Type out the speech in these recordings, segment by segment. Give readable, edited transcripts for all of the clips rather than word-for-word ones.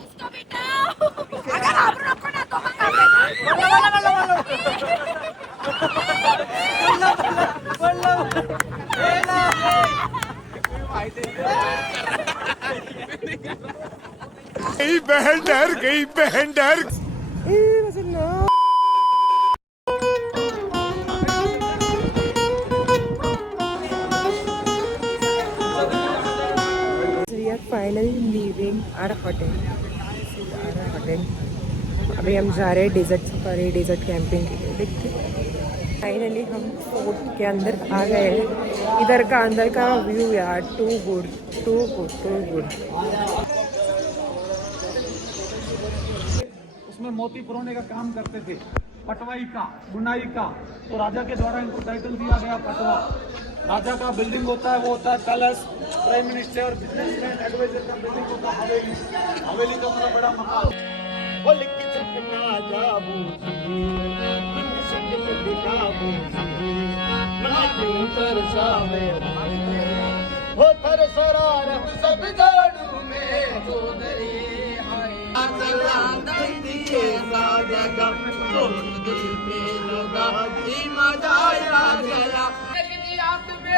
उसको बिठाओ। अगर आप लोग को ना तो गई बहन डर गई बहन डर। We are finally leaving our hotel. अभी हम जा रहे हैं डेजर्ट सफारी, डेजर्ट कैंपिंग के लिए। देखते हैं फाइनली हम फोर्ट के अंदर आ गए हैं। इधर का अंदर का व्यू यार too good too good too good. उसमें मोती पुरोने का काम करते थे, पटवाई का, बुनाई का। तो राजा के द्वारा इनको टाइटल दिया गया पटवा। राजा का बिल्डिंग होता है वो होता है पैलेस, प्राइम मिनिस्टर और बिजनेसमैन एडवाइजर का बिल्डिंग होता है हवेली। हवेली का मतलब बड़ा मकान।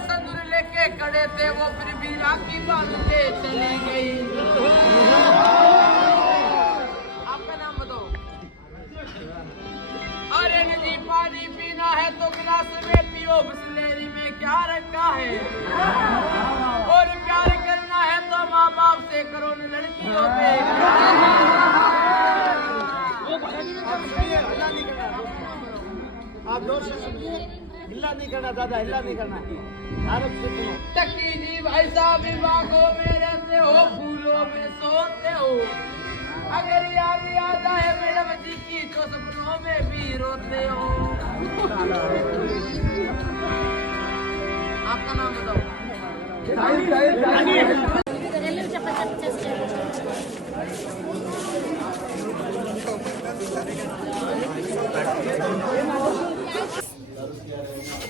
संदूर लेके खड़े थे वो, फिर भी राखी बांध के चली गई। आपका नाम बताओ। अरे जी पानी पीना है तो गिलास में पियो, बिस्लेरी में क्या रखा है। और प्यार करना है तो माँ बाप से करो, न लड़कियों पे। आप जोर से सुनिए, हिल्ला नहीं करना दादा, हिल्ला नहीं करना, आराम से सुनो। टक्की जी भाई साहब बागों में रहते हो, फूलों में सोते हो। अगर याद आए मैडम जी की तो सपनों में भी रोते हो। आपका नाम बताओ।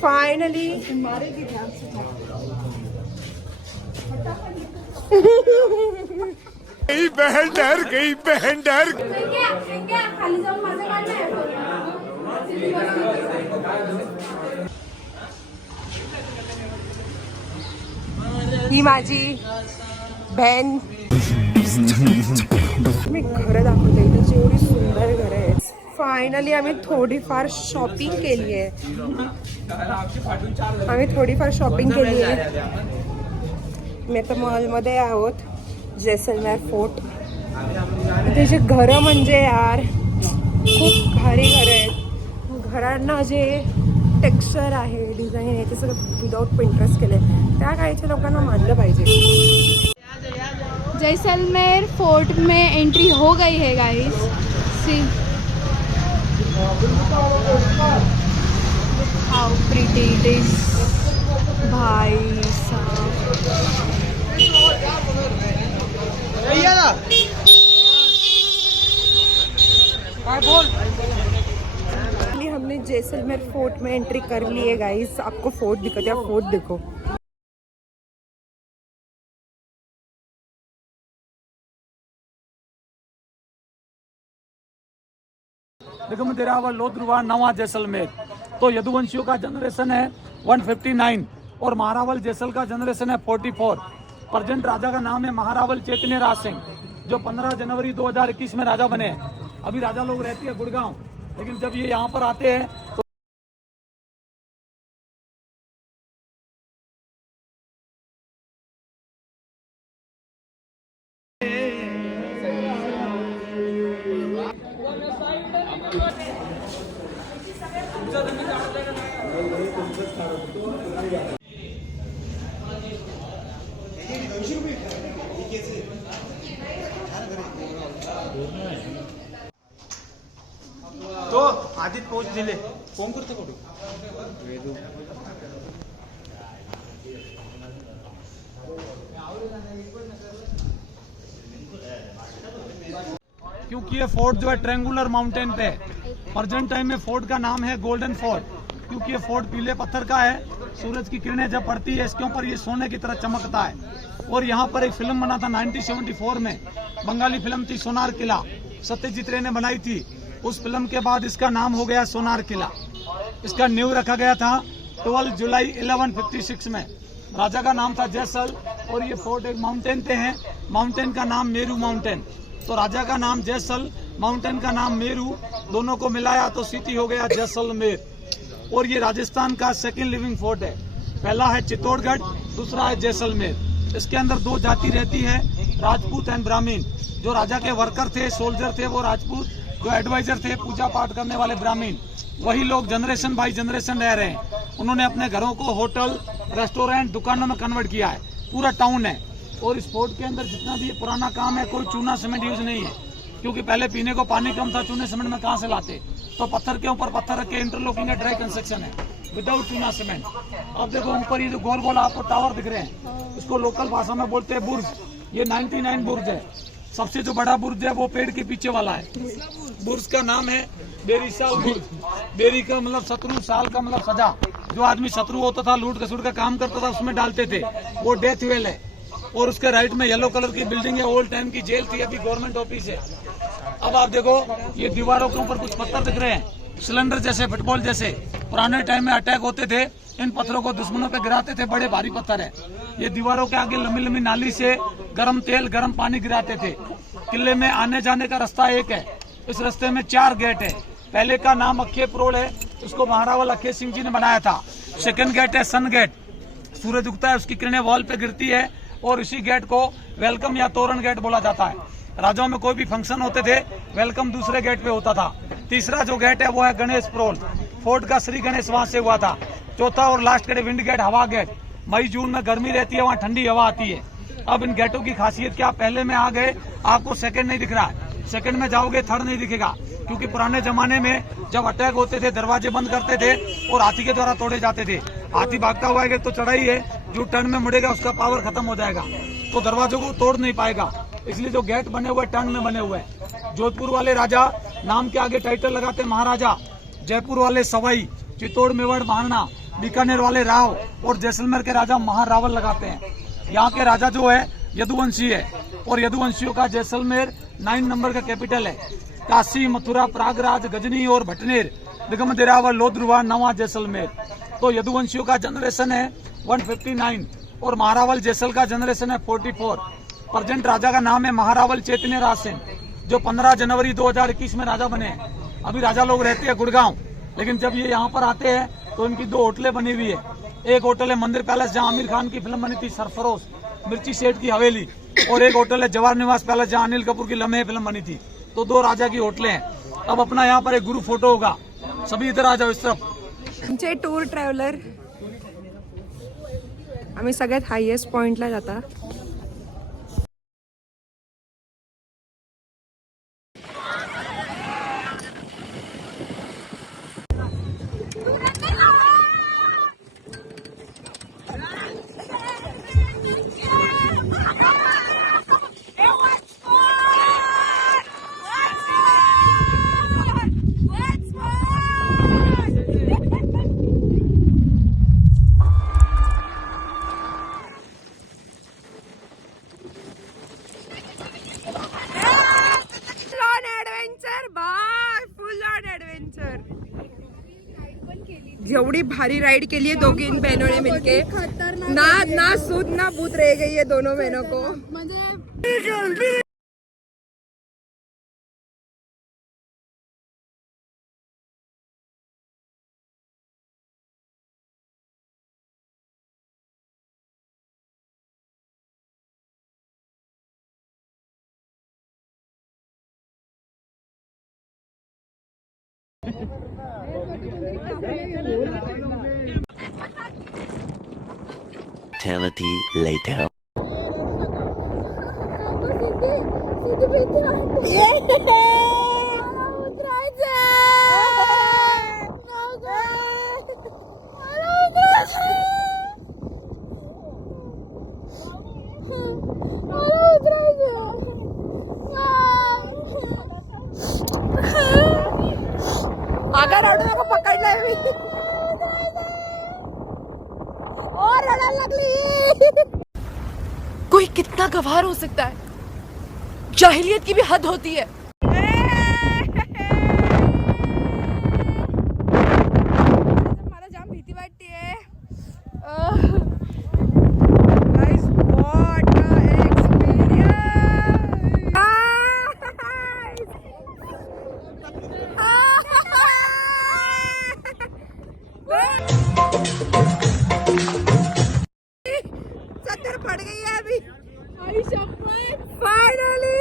फाइनली गई बहन डर गई बहन डर। खाली जाऊन माझं काढणं आहे. ही माझी बहन. मी घरं दाखवते, इथे एवढी सुंदर घरं आहेत. फायनली आम्ही थोडीफार शॉपिंग केली आहे. मी आता मॉलमध्ये आहोत, जैसलमेर फोर्ट. इथे जे घरं म्हणजे यार खूप भारी घरं आहेत. घरांना जे टेक्स्चर आहे, डिझाईन आहे, ते सगळं विदाउट पिंटरेस्ट केलं आहे. त्या काळच्या लोकांना मानलं पाहिजे. जैसलमेर फोर्ट में एंट्री हो गई है guys. See how pretty it is. भाई साहब हमने जैसलमेर फोर्ट में एंट्री कर ली है गाइस. आपको फोर्ट दिखा, फोर्ट देखो. देखो मैं तेरा लोधरुआ नवा जैसलमेर। तो यदुवंशियों का जनरेशन है 159 और महारावल जैसल का जनरेशन है 44। प्रेजेंट राजा का नाम है महारावल चैतन्य राज सिंह, जो 15 जनवरी 2021 में राजा बने हैं। अभी राजा लोग रहती है गुड़गांव, लेकिन जब ये यहाँ पर आते हैं तो तो आधीच पोच दिले. फोन करतो कुठे क्योंकि ये फोर्ट जो है ट्रेंगुलर माउंटेन पे है। प्रेजेंट टाइम में फोर्ट का नाम है गोल्डन फोर्ट, क्योंकि ये फोर्ट पीले पत्थर का है सूरज की किरणें जब पड़ती है इसके ऊपर ये सोने की तरह चमकता है। और यहाँ पर एक फिल्म बना था 1974 में, बंगाली फिल्म थी सोनार किला, सत्यजीत रे ने बनाई थी। उस फिल्म के बाद इसका नाम हो गया सोनार किला। इसका नींव रखा गया था 12 जुलाई 1156 में। राजा का नाम था जयसल और ये फोर्ट एक माउंटेन पे है, माउंटेन का नाम मेरू माउंटेन। तो राजा का नाम जयसल, माउंटेन का नाम मेरू, दोनों को मिलाया तो सिटी हो गया जैसलमेर। और ये राजस्थान का सेकंड लिविंग फोर्ट है। पहला है चित्तौड़गढ़, दूसरा है जैसलमेर। इसके अंदर दो जाति रहती है, राजपूत एंड ब्राह्मीण। जो राजा के वर्कर थे, सोल्जर थे, वो राजपूत, जो एडवाइजर थे, पूजा पाठ करने वाले ब्राह्मीण, वही लोग जनरेशन बाई जनरेशन रह रहे हैं। उन्होंने अपने घरों को होटल, रेस्टोरेंट, दुकानों में कन्वर्ट किया है। पूरा टाउन है। और इस फोर्ट के अंदर जितना भी पुराना काम है, कोई चूना सीमेंट यूज नहीं है, क्योंकि पहले पीने को पानी कम था, चूने सीमेंट में कहाँ से लाते। तो पत्थर के ऊपर पत्थर रख के इंटरलॉकिंग ड्राई कंस्ट्रक्शन है विदाउट चूना सीमेंट। अब देखो ऊपर ये जो गोल गोल आपको टावर दिख रहे हैं, इसको लोकल भाषा में बोलते हैं बुर्ज। ये 99 बुर्ज है। सबसे जो बड़ा बुर्ज है वो पेड़ के पीछे वाला है। बुर्ज का नाम है बेरीसाल बुर्ज। बेरी का मतलब शत्रु, साल का मतलब सजा। जो आदमी शत्रु होता था, लूट खसूट का काम करता था, उसमें डालते थे। वो डेथ वेल है। और उसके राइट में येलो कलर की बिल्डिंग है, ओल्ड टाइम की जेल थी, अभी गवर्नमेंट ऑफिस है। अब आप देखो ये दीवारों के ऊपर कुछ पत्थर दिख रहे हैं, सिलेंडर जैसे, फुटबॉल जैसे। पुराने टाइम में अटैक होते थे, इन पत्थरों को दुश्मनों पे गिराते थे, बड़े भारी पत्थर है। ये दीवारों के आगे लंबी लंबी नाली से गर्म तेल, गर्म पानी गिराते थे। किले में आने जाने का रास्ता एक है। इस रास्ते में 4 गेट है। पहले का नाम अक्खे प्रोल है, उसको महारावल अक्खे सिंह जी ने बनाया था। सेकंड गेट है सन गेट, सूरज उगता है, उसकी किरणें वॉल पे गिरती है। और इसी गेट को वेलकम या तोरण गेट बोला जाता है। राजाओं में कोई भी फंक्शन होते थे, वेलकम दूसरे गेट पे होता था। तीसरा जो गेट है वो है गणेश प्रोल, फोर्ट का श्री गणेश वहां से हुआ था। चौथा और लास्ट गेट विंड गेट, हवा गेट। मई जून में गर्मी रहती है, वहाँ ठंडी हवा आती है। अब इन गेटों की खासियत क्या, पहले में आ गए आपको सेकंड नहीं दिख रहा है, सेकंड में जाओगे थर्ड नहीं दिखेगा। क्योंकि पुराने जमाने में जब अटैक होते थे, दरवाजे बंद करते थे और हाथी के द्वारा तोड़े जाते थे। हाथी भागता हुआ है तो चढ़ाई है, जो टर्न में मुड़ेगा उसका पावर खत्म हो जाएगा, तो दरवाजों को तोड़ नहीं पाएगा। इसलिए जो गेट बने हुए टर्न में बने हुए हैं। जोधपुर वाले राजा नाम के आगे टाइटल लगाते महाराजा, जयपुर वाले सवाई, चित्तौड़ मेवाड़ महाराणा, बीकानेर वाले राव और जैसलमेर के राजा महारावल लगाते हैं। यहाँ के राजा जो है यदुवंशी है और यदुवंशियों का जैसलमेर 9 नंबर का कैपिटल है। काशी, मथुरा, प्रयागराज, गजनी और भटनेर, निगम देरावर, लोधरुवा, नवा जैसलमेर। तो यदुवंशियों का जनरेशन है 159 और महारावल जैसल का जनरेशन है 44। प्रेजेंट राजा का नाम है महारावल चैतन्य राज सिंह, जो 15 जनवरी 2021 में राजा बने हैं। अभी राजा लोग रहते हैं गुड़गांव, लेकिन जब ये यहाँ पर आते हैं तो इनकी 2 होटलें बनी हुई है। एक होटल है मंदिर पैलेस, जहाँ आमिर खान की फिल्म बनी थी सरफरोश, मिर्ची सेठ की हवेली। और एक होटल है जवाहर निवास पैलेस, जहाँ अनिल कपूर की लम्हे फिल्म बनी थी। तो 2 राजा की होटलें हैं। अब अपना यहाँ पर एक गुरु फोटो होगा, सभी इधर आ जाओ इस तरफ। आमचे टूर ट्रॅव्हलर आम्ही सगळ्यात हायेस्ट पॉइंटला जाता। जेवढी भारी राइड केली है दोघी इन बहनों ने मिलके, ना सूद ना बूत रह गई है दोनों बहनों को। म्हणजे Eternity later. आगा रडू नका, पकडलाय मी। कितना गवार हो सकता है? जाहिलियत की भी हद होती है। मला जाम भीती वाटतेय। Guys, what a सत्तर पड़ गई है अभी। Finally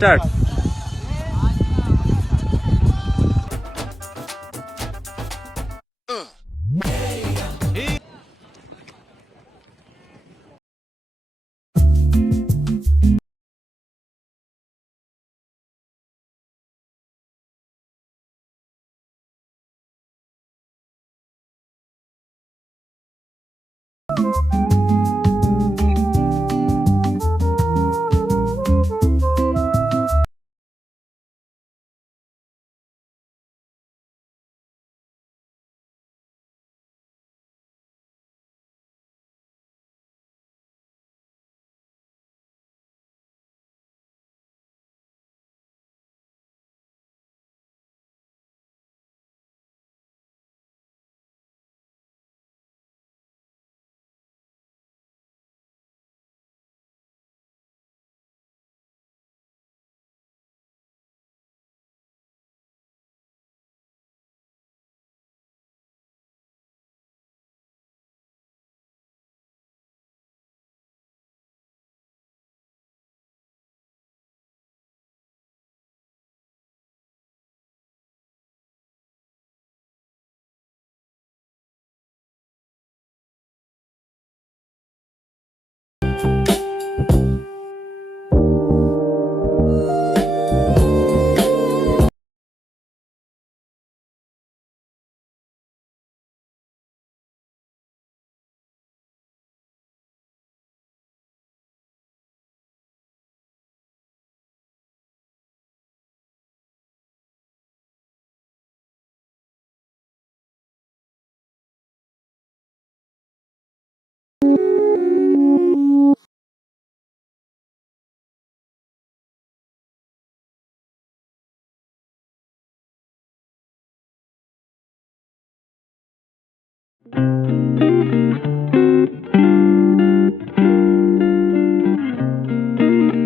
start.